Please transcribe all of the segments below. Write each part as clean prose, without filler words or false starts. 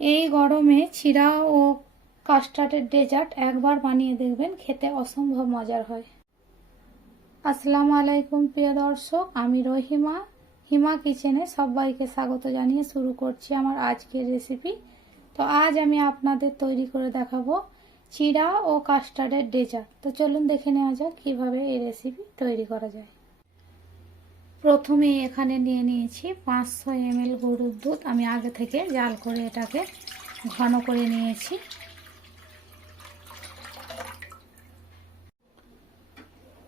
এই গরমে চিড়া ও কাস্টার্ডের ডেজার্ট একবার বানিয়ে দেখবেন, খেতে অসম্ভব মজার হয়। আসসালামু আলাইকুম প্রিয় দর্শক, আমি রহিমা। হিমা কিচেনে সবাইকে স্বাগত জানিয়ে শুরু করছি আমার আজকের রেসিপি। তো আজ আমি আপনাদের তৈরি করে দেখাবো চিড়া ও কাস্টার্ডের ডেজার্ট। তো চলুন দেখে নেওয়া যাক কীভাবে এই রেসিপি তৈরি করা যায়। প্রথমে এখানে নিয়ে নিয়েছি 500 ml গরুর দুধ। আমি আগে থেকে জাল করে এটাকে ঘন করে নিয়েছি।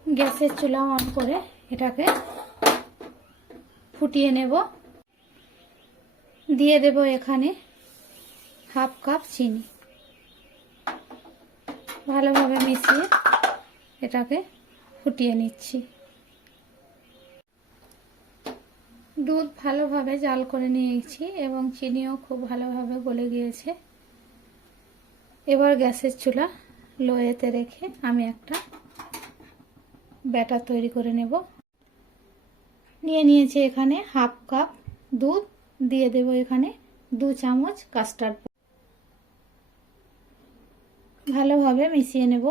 গ্যাসের চুলা অন করে এটাকে ফুটিয়ে নেব। দিয়ে দেব এখানে হাফ কাপ চিনি। ভালোভাবে মিশিয়ে এটাকে ফুটিয়ে নিচ্ছি। দুধ ভালোভাবে জাল করে নিয়েছি এবং চিনিও খুব ভালোভাবে গলে গিয়েছে। এবার গ্যাসের চুলা লোয়েতে রেখে আমি একটা ব্যাটার তৈরি করে নেব। নিয়ে নিয়েছি এখানে হাফ কাপ দুধ, দিয়ে দেব এখানে 2 চামচ কাস্টার্ড। ভালোভাবে মিশিয়ে নেব।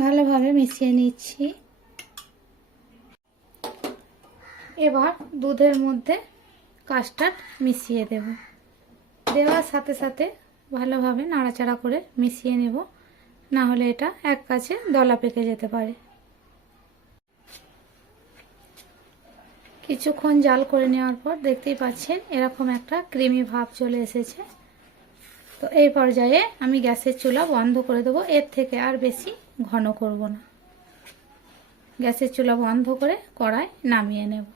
ভালোভাবে মিশিয়ে নিচ্ছি। এবার দুধের মধ্যে কাস্টার্ড মিশিয়ে দেব। দেওয়ার সাথে সাথে ভালোভাবে নাড়াচাড়া করে মিশিয়ে নেব, না হলে এটা এক কাছে দলা পেকে যেতে পারে। কিছুক্ষণ জাল করে নেওয়ার পর দেখতেই পাচ্ছেন এরকম একটা ক্রিমি ভাব চলে এসেছে। তো এই পর্যায়ে আমি গ্যাসের চুলা বন্ধ করে দেবো। এর থেকে আর বেশি ঘন করব না। গ্যাসের চুলা বন্ধ করে কড়াই নামিয়ে নেব।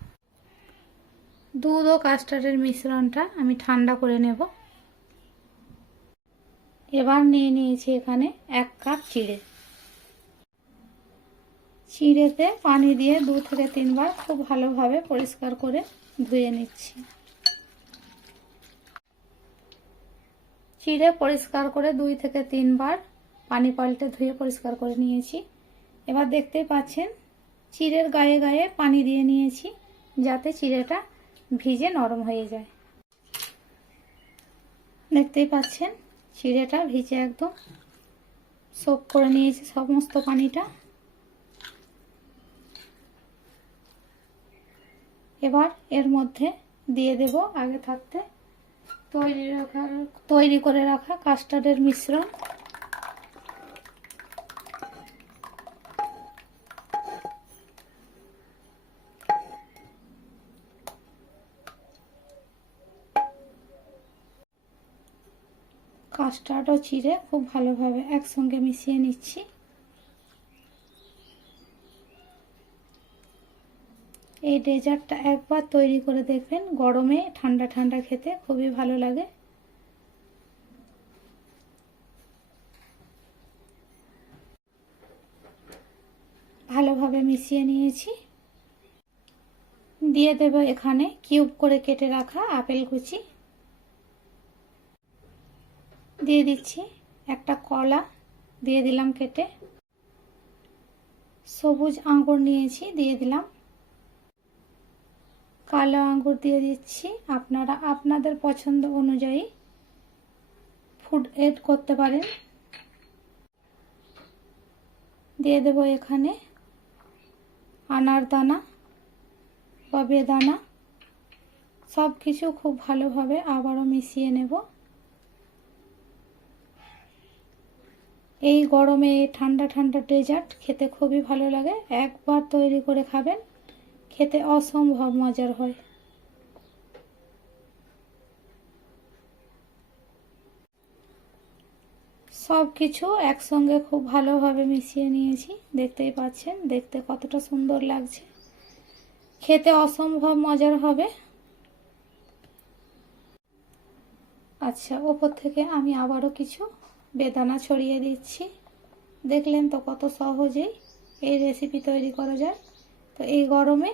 দুধ ও কাস্টার্ডের মিশ্রণটা আমি ঠান্ডা করে নেব। এবার নিয়ে নিয়েছি এখানে 1 কাপ চিড়ে। চিড়েতে পানি দিয়ে 2 থেকে 3 বার খুব ভালোভাবে পরিষ্কার করে ধুয়ে নিচ্ছি। চিড়ে পরিষ্কার করে 2 থেকে 3 বার পানি পাল্টে ধুয়ে পরিষ্কার করে নিয়েছি। এবার দেখতেই পাচ্ছেন চিড়ের গায়ে গায়ে পানি দিয়ে নিয়েছি, যাতে চিড়েটা ভিজে নরম হয়ে যায়। দেখতেই পাচ্ছেন চিড়েটা ভিজে একদম সোক করে নিয়েছি সমস্ত পানিটা। এবার এর মধ্যে দিয়ে দেব আগে থাকতে তৈরি করে রাখা কাস্টার্ডের মিশ্রণ। কাস্টার্ড ও চিড়ে খুব ভালোভাবে একসঙ্গে মিশিয়ে নিচ্ছি। এই ডেজার্টটা একবার তৈরি করে দেখবেন, গরমে ঠান্ডা ঠান্ডা খেতে খুবই ভালো লাগে। ভালোভাবে মিশিয়ে নিয়েছি। দিয়ে দেব এখানে কিউব করে কেটে রাখা আপেল কুচি। দিয়ে দিচ্ছি একটা কলা, দিয়ে দিলাম কেটে। সবুজ আঙ্গুর নিয়েছি, দিয়ে দিলাম। কালো আঙ্গুর দিয়ে দিচ্ছি। আপনারা আপনাদের পছন্দ অনুযায়ী ফুড এড করতে পারেন। দিয়ে দেব এখানে আনার দানা বা বেদানা। সব কিছু খুব ভালোভাবে আবারও মিশিয়ে নেব। এই গরমে ঠান্ডা ঠান্ডা ডেজার্ট খেতে খুবই ভালো লাগে। একবার তৈরি করে খাবেন, খেতে অসম্ভব মজার হয়। সব কিছু একসঙ্গে খুব ভালোভাবে মিশিয়ে নিয়েছি। দেখতেই পাচ্ছেন দেখতে কতটা সুন্দর লাগছে, খেতে অসম্ভব মজার হবে। আচ্ছা, ওপর থেকে আমি আবারও কিছু বেদানা ছড়িয়ে দিচ্ছি। দেখলেন তো কত সহজেই এই রেসিপি তৈরি করা যায়। তো এই গরমে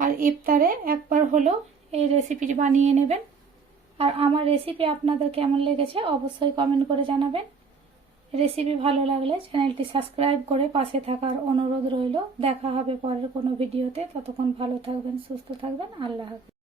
আর ইফতারে একবার হলেও এই রেসিপিটি বানিয়ে নেবেন। আর আমার রেসিপি আপনাদের কেমন লেগেছে অবশ্যই কমেন্ট করে জানাবেন। রেসিপি ভালো লাগলে চ্যানেলটি সাবস্ক্রাইব করে পাশে থাকার অনুরোধ রইল। দেখা হবে পরের কোনো ভিডিওতে। ততক্ষণ ভালো থাকবেন, সুস্থ থাকবেন। আল্লাহ হাফেজ।